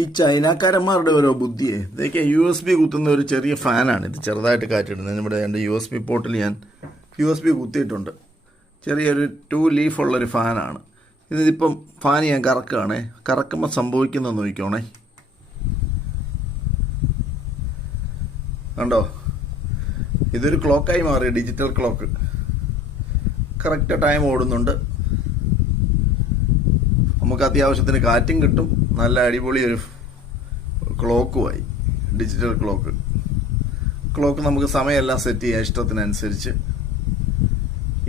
ഈ ചൈനക്കാരന്മാരുടെ ഓരോ ബുദ്ധിയെ ഇതൊക്കെ USB കുത്തുന്ന ഒരു ചെറിയ ഫാനാണ്. ഇത് ചെറുതായിട്ട് കാറ്റിടുന്നത്. നമ്മുടെ എൻ്റെ USB പോർട്ടിൽ ഞാൻ USB കുത്തിയിട്ടുണ്ട്. ചെറിയൊരു 2 ലീഫുള്ളൊരു ഫാനാണ്. ഇതിപ്പം ഫാൻ ഞാൻ കറക്കുകയാണേ. കറക്കുമ്പോൾ സംഭവിക്കുന്നത് നോക്കിക്കോണേ. കണ്ടോ, ഇതൊരു ക്ലോക്കായി മാറി, ഡിജിറ്റൽ ക്ലോക്ക്. കറക്റ്റ് ടൈം ഓടുന്നുണ്ട്. നമുക്ക് അത്യാവശ്യത്തിന് കാറ്റും കിട്ടും. നല്ല അടിപൊളി ഒരു ക്ലോക്കുമായി. ഡിജിറ്റൽ ക്ലോക്ക് നമുക്ക് സമയമെല്ലാം സെറ്റ് ചെയ്യാം ഇഷ്ടത്തിനനുസരിച്ച്.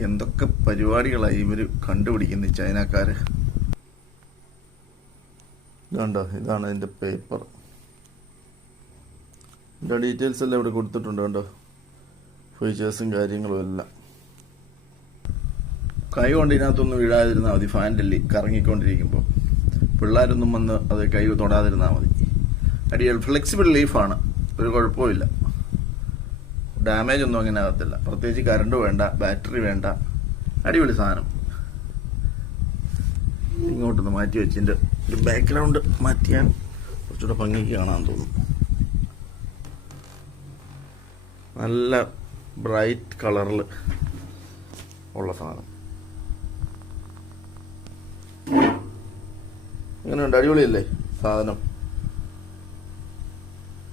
എന്തൊക്കെ പരിപാടികളായി ഇവർ കണ്ടുപിടിക്കുന്നത് ചൈനക്കാർ. ഇതുണ്ടോ, ഇതാണ് ഇതിൻ്റെ പേപ്പർ. ഇതിൻ്റെ ഡീറ്റെയിൽസ് എല്ലാം ഇവിടെ കൊടുത്തിട്ടുണ്ട്. കണ്ടോ, ഫീച്ചേഴ്സും കാര്യങ്ങളും എല്ലാം. കൈ കൊണ്ട് ഇതിനകത്തൊന്നും വീഴാതിരുന്നാൽ മതി. ഫാൻ്റെ കറങ്ങിക്കൊണ്ടിരിക്കുമ്പോൾ പിള്ളേരൊന്നും വന്ന് അത് കൈ തൊടാതിരുന്നാൽ മതി. അടിയിൽ ഫ്ലെക്സിബിൾ ലീഫാണ്, ഒരു കുഴപ്പമില്ല. ഡാമേജ് ഒന്നും അങ്ങനെ ആകത്തില്ല. പ്രത്യേകിച്ച് കറണ്ട് വേണ്ട, ബാറ്ററി വേണ്ട. അടിപൊളി സാധനം. ഇങ്ങോട്ടൊന്ന് മാറ്റി വെച്ചിട്ട് ഒരു ബാക്ക്ഗ്രൗണ്ട് മാറ്റിയാൽ കുറച്ചുകൂടെ ഭംഗിക്ക് കാണാൻ തോന്നും. നല്ല ബ്രൈറ്റ് കളറിൽ ഉള്ള സാധനം. എങ്ങനെയുണ്ട്? അടിപൊളിയല്ലേ സാധനം?